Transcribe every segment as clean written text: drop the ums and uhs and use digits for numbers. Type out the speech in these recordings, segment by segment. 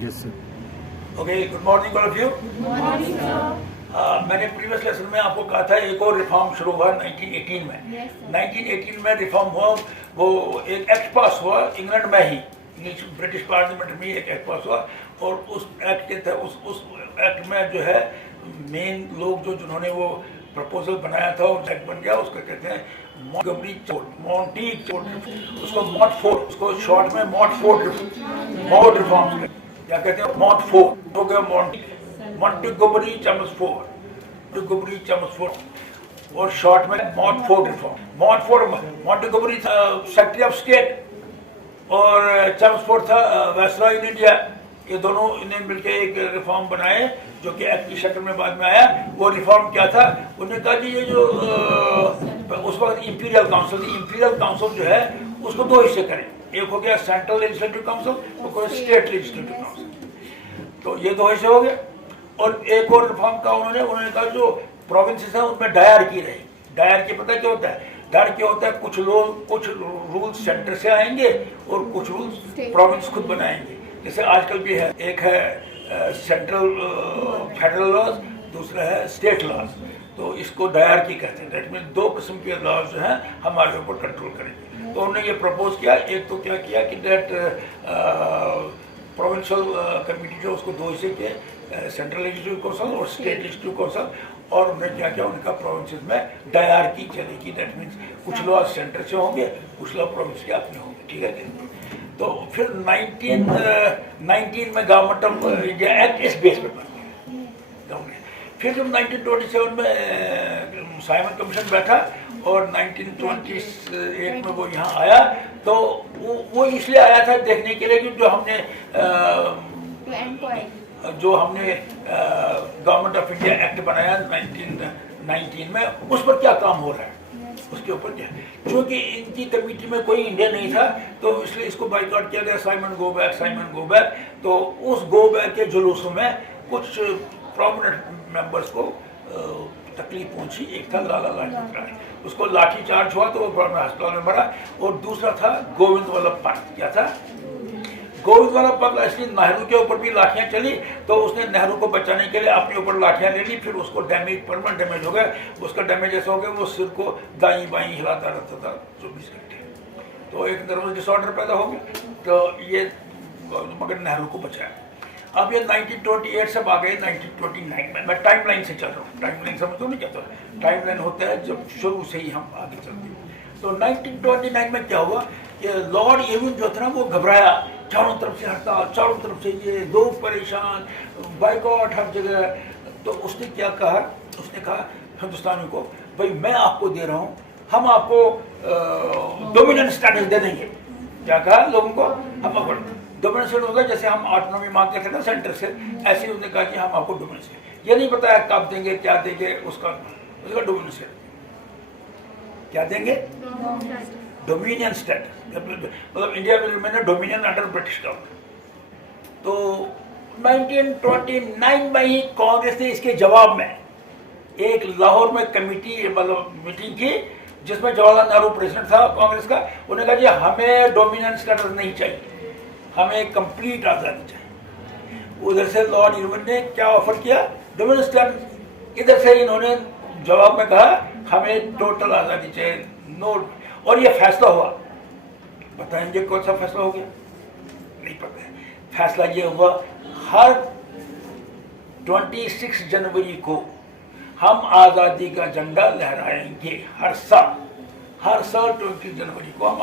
Yes, sir. Okay, good morning all of you. Good morning, sir. मैंने previous lesson में आपको कहा था एक और रिफॉर्म शुरू हुआ 1918 में। Yes, sir. 1918 में रिफॉर्म हुआ, वो एक एक्ट पास हुआ इंग्लैंड में ही, ब्रिटिश पार्लियामेंट में एक एक्ट पास हुआ, और उस एक्ट के तहत उस एक्ट में जो है मेन लोग जिन्होंने वो प्रपोजल बनाया था और एक्ट बन गया, उसको कहते हैं उसको मॉन्टफोर्ट, उसको शॉर्ट में मॉन्टफोर्ट रिफॉर्म क्या कहते हैं, मॉन्टफोर्ट हो गया मॉन्टेगोमरी चैम्बर्सफोर्ड, और शॉर्ट में मॉन्टफोर्ट रिफॉर्म। मॉन्टेगोमरी था सेक्रेटरी ऑफ स्टेट और चैम्बर्सफोर्ड था वायसरॉय इन इंडिया। ये दोनों इन्हें मिलकर एक रिफॉर्म बनाए जो कि एक्ट की शक्ल में बाद में आया। वो रिफॉर्म क्या था, उन्होंने कहा कि ये जो उस वक्त इंपीरियल काउंसिल जो है उसको दो हिस्से करें, एक हो गया सेंट्रल लेजिस्लेटिव काउंसिल और स्टेट लेजिस्लेटिव काउंसिल। तो ये दो हिस्से हो गए। और एक और रिफॉर्म का उन्होंने कहा जो प्रोविंसेस हैं उनमें डायरकी रहे। डायरकी पता क्या होता है? डायरकी होता है कुछ रूल्स सेंटर से आएंगे और कुछ रूल्स प्रोविंस खुद बनाएंगे। जैसे आजकल भी है, एक है सेंट्रल फेडरल लॉज, दूसरा है स्टेट लॉज। तो इसको डायरकी कहते हैं। दैट मीन दो किस्म के लॉज जो हैं हमारे ऊपर कंट्रोल करेंगे। तो उन्होंने ये प्रपोज किया, एक तो क्या किया कि दैट प्रोविंशियल कमेटी जो उसको दो हिस्से किए, सेंट्रल लेजिस्लेटिव काउंसिल और स्टेट लेजिस्लेटिव काउंसिल। और उन्होंने क्या किया, उनका प्रोविंसेस में डायरकी चलेगी। दैट मीन्स कुछ लॉ सेंटर से होंगे, कुछ लॉ प्रोविंस के अपने होंगे, ठीक है। तो फिर 1919 में गवर्नमेंट ऑफ इंडिया एक्ट इस बेस पर बन गया। फिर जब 1927 में साइमन कमीशन बैठा और 1928 में वो यहाँ आया, तो वो इसलिए आया था देखने के लिए कि जो हमने गवर्नमेंट ऑफ इंडिया एक्ट बनाया 1919 में, उस पर क्या काम हो रहा है, उसके ऊपर क्या। क्योंकि इनकी कमेटी में कोई इंडिया नहीं था, तो इसलिए इसको बाइकआउट किया गया, साइमन गो बैक। तो उस गो बैक के जुलूसों में कुछ प्रोमिनेंट मेंबर्स को तकलीफ पहुंची। एक था लाला लाजपत राय, उसको लाठी चार्ज हुआ तो वो अस्पताल में मरा। और दूसरा था गोविंद वल्लभ पंत। क्या था? गोविंद वल्लभ पंत। इसलिए नेहरू के ऊपर भी लाठियां चली, तो उसने नेहरू को बचाने के लिए अपने ऊपर लाठियां ले ली। फिर उसको परमानेंट डैमेज हो गया। उसका डैमेज ऐसा हो गया, वो सिर को दाई बाई हिलाता रहता था 24 घंटे। तो एक नर्वस डिसऑर्डर पैदा हो गया। तो ये मगर नेहरू को बचाया। अब ये 1928 से आ गए 1929 में। मैं टाइमलाइन से चल रहा हूँ, टाइमलाइन समझ तो नहीं कहता। टाइमलाइन होता है जब शुरू से ही हम आगे चलते हैं। तो 1929 में क्या हुआ कि लॉर्ड इरविन जो था ना, वो घबराया। चारों तरफ से हड़ताल, चारों तरफ से ये लोग परेशान, बाइकआउट हर जगह। तो उसने क्या कहा, उसने कहा हिंदुस्तानियों को, भाई मैं आपको दे रहा हूँ, हम आपको डोमिनेंट स्टेटस दे देंगे। क्या कहा लोगों को? हम आपको डोमिनेंस होगा, जैसे हम ऑटोनॉमी मांगते थे ना सेंटर से, ऐसे ही उन्होंने कहा कि हम आपको डोमिनेंस। ये नहीं बताया कब देंगे, क्या देंगे, उसका डोमिनेंस क्या देंगे, डोमिनियन स्टेटस। मतलब India will remain dominion under British government. तो 1929 में ही कांग्रेस ने इसके जवाब में एक लाहौर में कमेटी मतलब मीटिंग की, जिसमें जवाहरलाल नेहरू प्रेसिडेंट था कांग्रेस का। उन्होंने कहा जी हमें डोमिनियन स्टेटस नहीं चाहिए, हमें कंप्लीट आज़ादी चाहिए। उधर से लॉर्ड इरविन ने क्या ऑफर किया, डोमिनियन स्टेटस। इधर से इन्होंने जवाब में कहा हमें टोटल आज़ादी चाहिए, नो। और ये फैसला हुआ, बताएंगे कौन सा फैसला हो गया? नहीं पता है। फैसला ये हुआ, हर 26 जनवरी को हम आज़ादी का झंडा लहराएंगे। हर साल 26 जनवरी को हम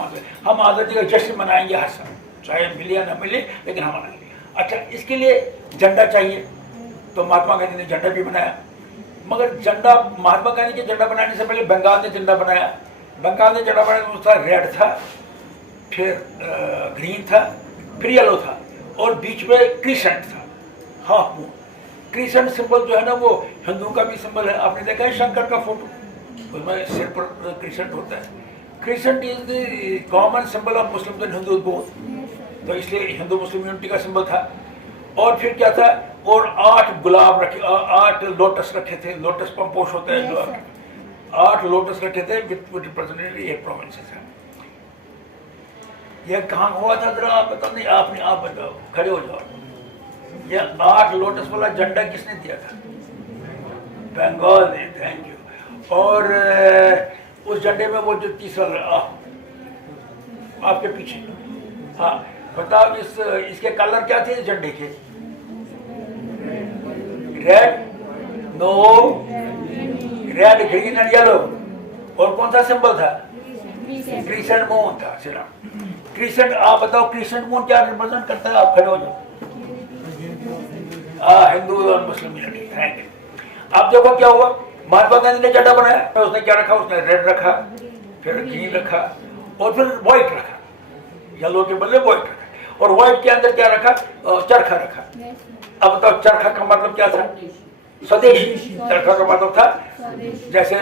आज़ादी का जश्न मनाएंगे हर साल, चाहे मिले या ना मिले, लेकिन हम मनाएंगे। अच्छा, इसके लिए झंडा चाहिए, तो महात्मा गांधी ने झंडा भी बनाया। मगर झंडा, महात्मा गांधी के झंडा बनाने से पहले बंगाल ने झंडा बनाया। बंगाल ने झंडा बनाया तो उसका रेड था, फिर ग्रीन था, फिर येलो था, और बीच में क्रिसेंट था, हाफ मून। क्रिसेंट सिंबल जो है ना, वो हिंदुओं का भी सिंबल है। आपने देखा है शंकर का फोटो, उसमें सिर पर क्रिसेंट होता है। Crescent is the common symbol of Muslim and Hindu both, तो इसलिए हिंदू मुस्लिम यूनिटी का सिंबल था। और फिर क्या था, और 8 गुलाब रखे, 8 लोटस रखे थे। लोटस पंपोश होता है जो 8 लोटस रखे थे विद रिप्रेजेंटेटिव 8 प्रोविंसेस है। यह कहाँ हुआ था जरा आप बताओ। नहीं, आप बताओ, खड़े हो जाओ। ये 8 लोटस वाला झंडा किसने दिया था? बंगाल ने, थैंक यू। और उस झंडे में वो जो तीसरा आपके पीछे, हाँ बताओ इसके कलर क्या थे इस झंडे के? Red, no, red, green and yellow. और कौन सा सिंबल था? क्रिसेंट मून था। चला क्रिसेंट, आप बताओ क्रिसेंट मून क्या रिप्रेजेंट करता है? आप खड़े हो जाओ। हिंदू और मुस्लिम यूनिटी, थैंक यू। आप देखो क्या हुआ, महात्मा गांधी ने झंडा बनाया, उसने क्या रखा? उसने रेड रखा, फिर ग्रीन रखा और फिर व्हाइट रखा, येलो के बदले व्हाइट रखा, और व्हाइट के अंदर क्या रखा? चरखा रखा। अब बताओ चरखा का मतलब क्या था? स्वदेशी। चरखा का मतलब था, जैसे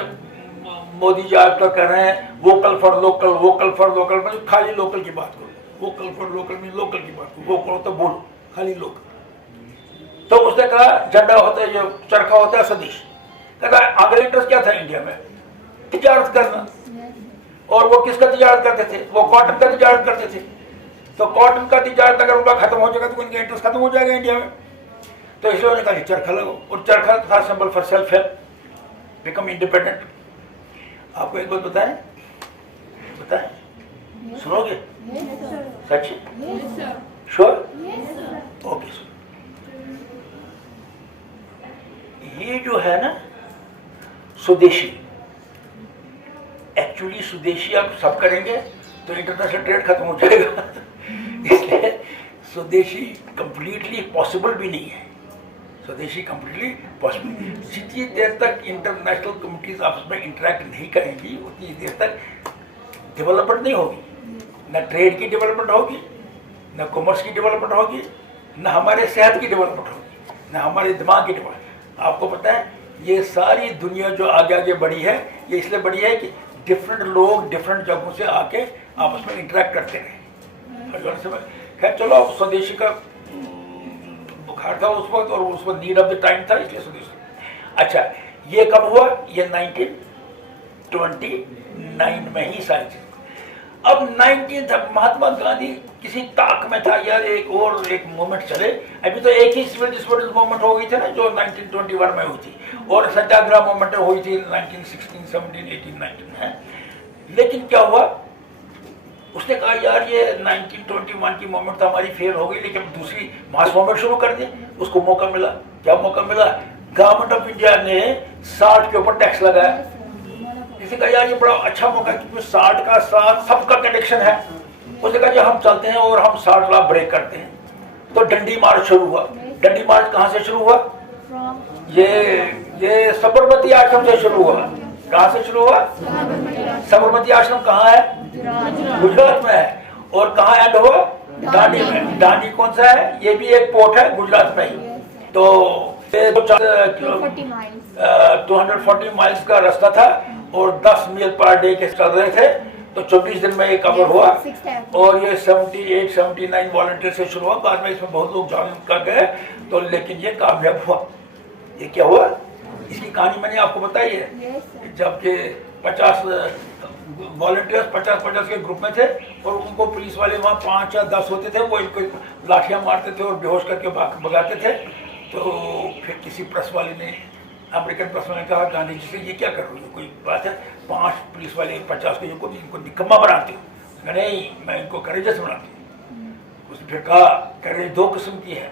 मोदी जी आजकल कह रहे हैं vocal for local, vocal for local, मतलब खाली लोकल की बात करो। वोकल फॉर लोकल में लोकल की बात करो, वोकल तो बोलो, खाली लोकल। तो उसने कहा झंडा होता है, जो चरखा होता है स्वदेश। कहता आगे इंटरेस्ट क्या था इंडिया में? तिजारत करना। और वो किसका तिजारत करते थे? वो कॉटन का तिजारत करते थे। तो कॉटन का तिजारत अगर उनका खत्म हो जाएगा तो उनका इंटरेस्ट खत्म हो जाएगा इंडिया में। तो इसलिए उन्होंने कहा चरखा लगाओ, और चरखा था symbol for self help, become independent. आपको एक बात बताएं, सुनोगे? सच? श्योर? ओके। ये जो है ना स्वदेशी, एक्चुअली स्वदेशी आप सब करेंगे तो इंटरनेशनल ट्रेड खत्म हो जाएगा। इसलिए स्वदेशी कंप्लीटली पॉसिबल भी नहीं है। स्वदेशी कंप्लीटली पॉसिबल, जितनी देर तक इंटरनेशनल कम्युनिटीज आपस में इंटरेक्ट नहीं करेंगी उतनी देर तक डेवलपमेंट नहीं होगी। न ट्रेड की डेवलपमेंट होगी, न कॉमर्स की डेवलपमेंट होगी, न हमारे सेहत की डेवलपमेंट होगी, न हमारे दिमाग की डेवलपमेंट। आपको पता है ये सारी दुनिया जो आगे आगे बढ़ी है, ये इसलिए बढ़ी है कि डिफरेंट लोग डिफरेंट जगहों से आके आपस में इंटरेक्ट करते रहे। खैर चलो, अब स्वदेशी का बुखार था उस वक्त, और उस वक्त नीड ऑफ द टाइम था, इसलिए स्वदेशी। अच्छा, ये कब हुआ? ये 1929 में ही सारी चीज। अब 19 तक महात्मा गांधी किसी ताक में था यार, एक मूवमेंट चले। अभी तो एक ही सिविल डिसऑर्डर्स मूवमेंट हो गई थी ना, जो 1921 में हुई थी, और सत्याग्रह मूवमेंट हुई थी 1916, 17, 18, 19 में। लेकिन क्या हुआ, उसने कहा यार ये 1921 की मूवमेंट तो हमारी फेल हो गई, लेकिन दूसरी मास मूवमेंट शुरू कर दी। उसको मौका मिला। क्या मौका मिला? गवर्नमेंट ऑफ इंडिया ने साल्ट के ऊपर टैक्स लगाया। किसी का यार ये बड़ा अच्छा मौका है, क्योंकि साल्ट का साथ सबका कनेक्शन है। उसने कहा हम चलते हैं और हम साल्ट लॉ ब्रेक करते हैं। तो डंडी मार्च शुरू हुआ। डंडी मार्च कहाँ से शुरू हुआ? ये साबरमती आश्रम से शुरू हुआ। कहाँ से शुरू हुआ? साबरमती आश्रम कहाँ है? गुजरात में है। और कहाँ एंड हुआ? दांडी में। दांडी कौन सा है? ये भी एक पोर्ट है गुजरात में ही। तो 240 माइल्स का रास्ता था, और 10 मील पर डे के चल रहे थे। तो 24 दिन में ये कवर हुआ, और ये 78, 79 वॉलंटियर से शुरू हुआ। बाद में इसमें बहुत लोग ज्वाइन कर गए, तो लेकिन ये कामयाब हुआ। ये क्या हुआ, इसकी कहानी मैंने आपको बताई है। जबकि 50 वॉलंटियर्स 50-50 के ग्रुप में थे, और उनको पुलिस वाले वहाँ 5 या 10 होते थे, वो इनको लाठियाँ मारते थे और बेहोश करके भगाते थे। तो फिर किसी प्रेस वाले ने, अमेरिकन प्रेस वाले ने कहा गांधी जी से, ये क्या कर रही हो, कोई बात है? 5 पुलिस वाले 50 के इनको निकम्मा बनाते हो? नहीं, मैं इनको करेजस बनाती हूँ। उसने फिर कहा करेज 2 किस्म की है।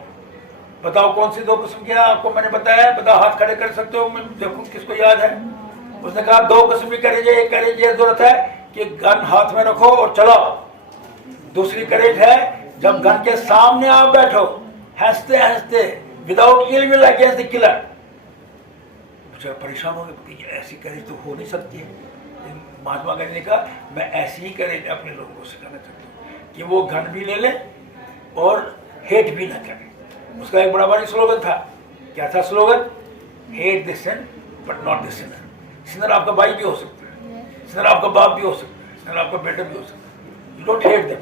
बताओ कौन सी 2 किस्म की है? आपको मैंने बताया, बताओ, हाथ खड़े कर सकते हो, मैं देखूँ किसको याद है। उसने कहा 2 किस्म की करेज है। एक करेज ये जरूरत है कि गन हाथ में रखो और चलाओ। दूसरी करेज है जब गन के सामने आप बैठो, हंसते हंसते, without ill will against the killer. परेशान हो गए, ऐसी करेज तो हो नहीं सकती है। महात्मा गांधी ने कहा मैं ऐसी ही करेज अपने लोगों को सिखाना चाहता हूँ कि वो गन भी ले लें और हेट भी ना करें। उसका एक बड़ा बड़ा स्लोगन था। क्या था slogan? Hate the sin but not the sinner. Sinner आपका भाई भी हो सकता है, सिनर आपका बाप भी हो सकता है, सिनर आपका बेटा भी हो सकता है। You don't hate them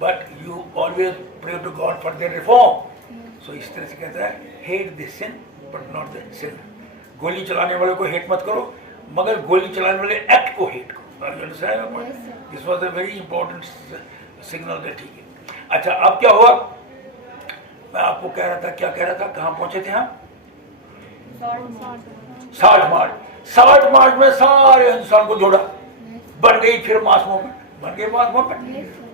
but you always pray to God for their reform. So इस तरह से कहता है hate the sin but not the sinner. गोली चलाने वाले को हेट मत करो, मगर गोली चलाने वाले एक्ट को हेट करो। This was a very important signal that. ठीक है। अच्छा, अब क्या हुआ? मैं आपको कह रहा था, क्या कह रहा था, कहाँ पहुंचे थे हम? 60 मार्च में सारे हिंदुस्तान को जोड़ा, बन गई फिर मास मूवमेंट, बन गई मास मूवमेंट।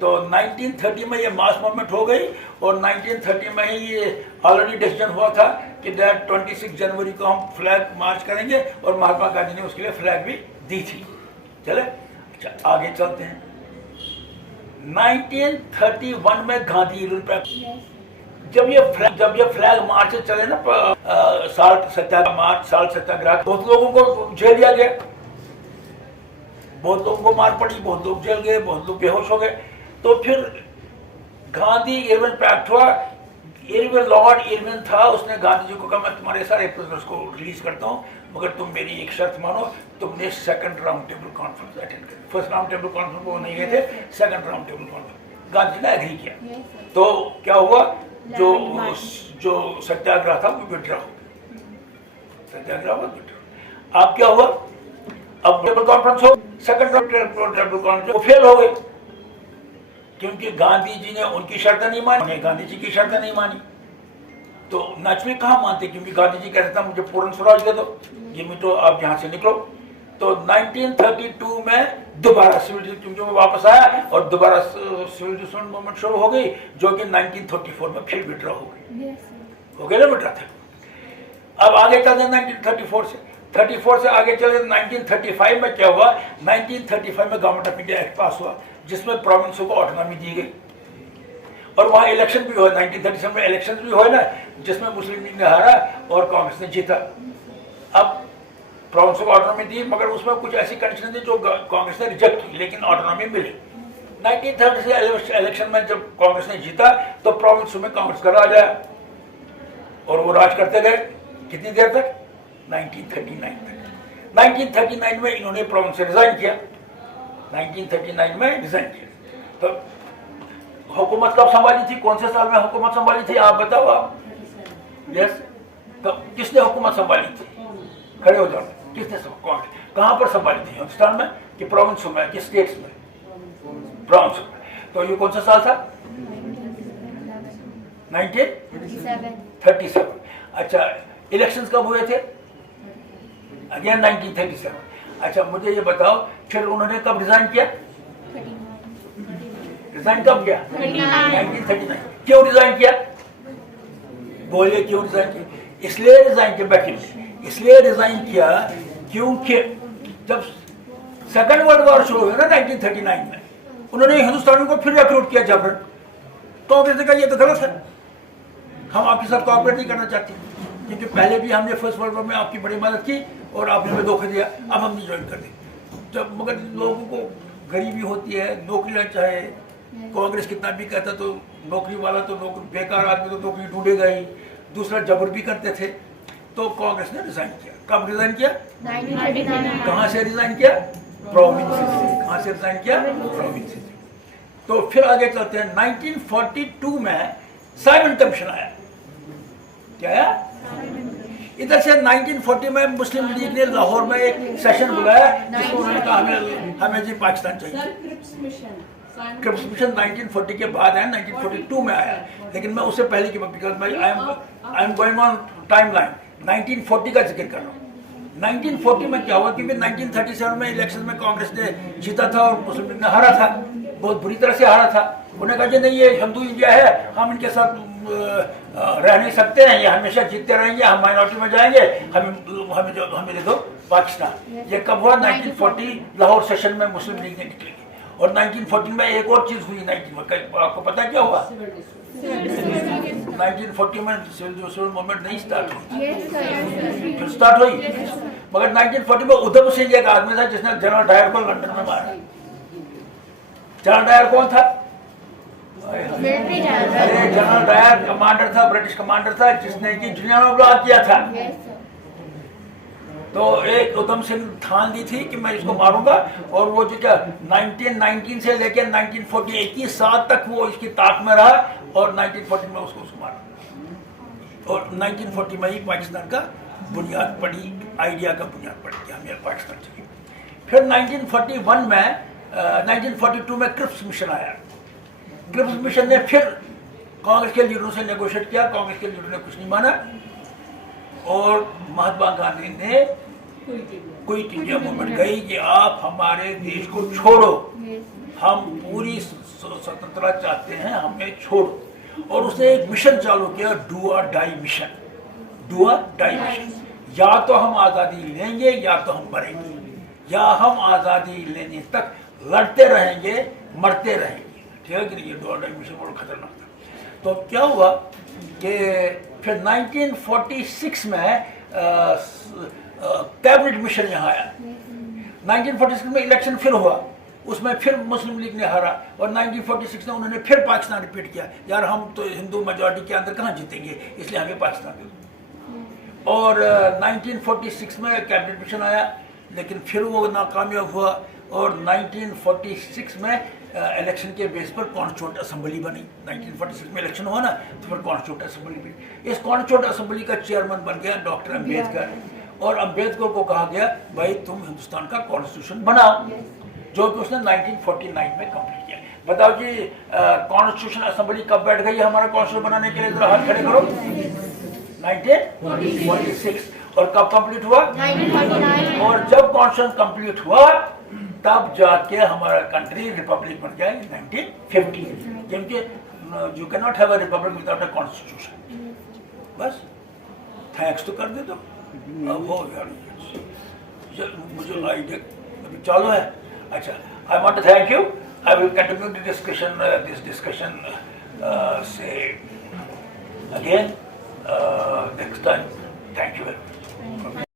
तो 1930 में ये मास मूवमेंट हो गई और 1930 में ही ये ऑलरेडी डिसीजन हुआ था कि 26 जनवरी को हम फ्लैग मार्च करेंगे और महात्मा गांधी ने उसके लिए फ्लैग भी दी थी। चले, अच्छा आगे चलते हैं। 1931 में गांधी रूल पे जब ये फ्लैग मार्च से चले ना, साल्ट सत्याग्रह, बहुत लोगों को जेल दिया गया, बहुत लोगों को मार पड़ी, बहुत लोग जेल गए, बहुत लोग बेहोश हो गए। तो फिर गांधी इरविन पैक्ट हुआ। लॉर्ड इरविन था, उसने गांधी जी को कहा मैं तुम्हारे सारे प्रिजनर्स को रिलीज करता हूँ, मगर तुम मेरी एक शर्त मानो, तुमने second round table conference attend कर। फर्स्ट राउंड टेबल कॉन्फ्रेंस वो नहीं गए थे, second round table conference Gandhi ने एग्री किया। तो क्या हुआ, जो सत्याग्रह था वो विड्रॉ हो गया, सत्याग्रह वो विड्रॉ। अब क्या हुआ, अब टेबल कॉन्फ्रेंस हो, सेकंड राउंड टेबल कॉन्फ्रेंस वो फेल हो गई, क्योंकि गांधी जी ने उनकी शर्तें नहीं मानी, उन्हें गांधी जी की शर्तें नहीं मानी। तो नेचुरली कहाँ मानते, क्योंकि गांधी जी कहते थे मुझे पूर्ण स्वराज दे दो, ये तो आप यहाँ से निकलो। तो 1932 में दोबारा सिविल, क्योंकि वो वापस आया और दोबारा सिविल डिसोनेंट मूवमेंट शुरू हो गई, जो कि 1934 में फिर विड्रॉ हो गई, हो गया ना विड्रॉ था। अब आगे चलते हैं 1934 से आगे चले 1935 में क्या हुआ, 1935 में गवर्नमेंट ऑफ इंडिया एक्ट पास हुआ, जिसमें प्रोविंसों को ऑटोनॉमी दी गई और वहाँ इलेक्शन भी हुआ। 1937 में इलेक्शन भी हुए ना, जिसमें मुस्लिम लीग ने हारा और कांग्रेस ने जीता। अब प्रोविंसों को ऑटोनॉमी दी, मगर उसमें कुछ ऐसी कंडीशन थी जो कांग्रेस ने रिजेक्ट की, लेकिन ऑटोनॉमी मिली। 1930 से इलेक्शन में जब कांग्रेस ने जीता तो प्रोविंसों में कांग्रेस का राज आया और वो राज करते गए कितनी देर तक, 1939 तक। 1939 में इन्होंने प्रोविंस से रिजाइन किया, 1939 में रिजाइन किया। तो हुकूमत कब संभाली थी, कौन से साल में हुकूमत संभाली थी, आप बताओ आप। यस, तो किसने हुकूमत संभाली थी, खड़े हो जाओ, किसने कहाँ पर संभाली थी, हिंदुस्तान में कि प्रोविंसों में कि स्टेट्स में, प्रोविंसों में। तो ये कौन सा साल था, 1937। अच्छा, इलेक्शंस कब हुए थे, अगेन 1937। अच्छा मुझे ये बताओ, फिर उन्होंने कब रिजाइन किया, रिजाइन कब किया, 1939। क्यों रिजाइन किया, बोलिए क्यों रिजाइन किया, इसलिए रिजाइन किया, बैठिए, इसलिए रिजाइन किया क्योंकि जब सेकंड वर्ल्ड वॉर शुरू हुआ ना 1939 में, उन्होंने हिंदुस्तानियों को फिर रिक्रूट किया जबरन। तो कांग्रेस ने कहा ये तो गलत है, हम आपके साथ कोऑपरेट नहीं करना चाहते, क्योंकि पहले भी हमने फर्स्ट वर्ल्ड वॉर में आपकी बड़ी मदद की और आपने हमें धोखा दिया, अब हम नहीं ज्वाइन कर दें। जब मगर लोगों को गरीबी होती है, नौकरियां चाहे कांग्रेस कितना भी कहता तो नौकरी वाला तो नौकरी, बेकार आदमी तो नौकरी ढूंढेगा ही, दूसरा जबर भी करते थे। तो कांग्रेस ने रिजाइन किया, कब रिजाइन किया, 1939। कहाँ से रिजाइन किया, प्रोविंस से। कहाँ से रिजाइन किया, प्रोविंस से। तो फिर आगे चलते हैं, 1942 में साइमन कमीशन आया, क्या आया, इधर से 1940 में मुस्लिम लीग ने लाहौर में एक सेशन बुलाया, जिसको उन्होंने कहा हमें जी पाकिस्तान चाहिए। क्रिप्स मिशन 1940 के बाद आया, 1942 में आया, लेकिन मैं उससे पहले की, because I am going on timeline, 1940 का जिक्र कर रहा हूँ। 1940 में क्या हुआ, क्योंकि 1937 में इलेक्शन में कांग्रेस ने जीता था और मुस्लिम लीग ने हारा था, बहुत बुरी तरह से हारा था। उन्होंने कहा कि नहीं ये हिंदू इंडिया है, हम इनके साथ रह नहीं सकते हैं, ये हमेशा जीतते रहेंगे, हम माइनॉरिटी में जाएंगे, हमें दे दो पाकिस्तान। ये कब हुआ, 1940 लाहौर सेशन में मुस्लिम लीग ने निकली। और 1940 में एक और चीज हुई, 1940 आपको पता क्या हुआ, 1940 में सिविल मूवमेंट नहीं स्टार्ट हुई, फिर स्टार्ट हुई, मगर 1940 में उधम सिंह एक आदमी था जिसने जनरल डायर को लंदन में मारा। जनरल डायर कौन था, अरे जनरल डायर कमांडर था, ब्रिटिश कमांडर था, जिसने कि जुलियानो ब्लॉक किया था। तो एक उधम सिंह ठान दी थी कि मैं इसको मारूंगा, और वो जो क्या 1919 से लेकर 1940 21 साल तक वो इसकी ताक में रहा, और 1940 में उसको मारा, और 1940 में ही पाकिस्तान का बुनियाद पड़ी, आइडिया का बुनियाद पड़ी कि हमें पाकिस्तान चाहिए। फिर 1941 में 1942 में क्रिप्स मिशन आया। क्रिप्स मिशन ने फिर कांग्रेस के लीडरों से नेगोशिएट किया, कांग्रेस के लीडरों ने कुछ नहीं माना और महात्मा गांधी ने क्विट इंडिया मूवमेंट गई कि आप हमारे देश को छोड़ो, हम पूरी स्वतंत्रता चाहते हैं, हमें छोड़ो। और उसने एक मिशन चालू किया, डू और डाई मिशन। डू और डाई मिशन, या तो हम आज़ादी लेंगे या तो हम मरेंगे, या हम आज़ादी लेने तक लड़ते रहेंगे, मरते रहेंगे। ठीक है कि नहीं? ये डू और डाई मिशन बहुत खतरनाक था। तो क्या हुआ कि फिर 1946 में कैबिनेट मिशन यहाँ आया। 1946 में इलेक्शन फिर हुआ, उसमें फिर मुस्लिम लीग ने हारा और 1946 में उन्होंने फिर पाकिस्तान रिपीट किया। यार हम तो हिंदू मेजॉरिटी के अंदर कहाँ जीतेंगे, इसलिए हमें पाकिस्तान दे दो। और 1946 में कैबिनेट मिशन आया, लेकिन फिर वो नाकामयाब हुआ और 1946 में इलेक्शन के बेस पर कॉन्स्टिट्यूंट असेंबली बनी। 1946 में इलेक्शन हुआ ना, तो फिर कॉन्स्टिट्यूंट असेंबली बनी। इस कॉन्स्टिट्यूंट असेंबली का चेयरमैन बन गया डॉक्टर अम्बेडकर, और अम्बेडकर को कहा गया भाई तुम हिंदुस्तान का कॉन्स्टिट्यूशन बनाओ, जो कि उसने 1949 में कंप्लीट किया। बताओ जी, कॉन्स्टिट्यूशन असेंबली कब बैठ गई हमारा कॉन्स्टिट्यूशन बनाने के लिए? जरा हाथ खड़े करो। 1946। और कब कंप्लीट हुआ? 1949। और जब कॉन्स्टिट्यूशन कंप्लीट हुआ तब जाके हमारा कंट्री रिपब्लिक बन गया 1950। क्योंकि you can not have a republic without a constitution. बस थैंक्स तो कर दे दो। अब हो यार, मुझे आइडिया अभी चालू है। अच्छा, I want to thank you. I will continue the discussion से again next time. Thank you very much.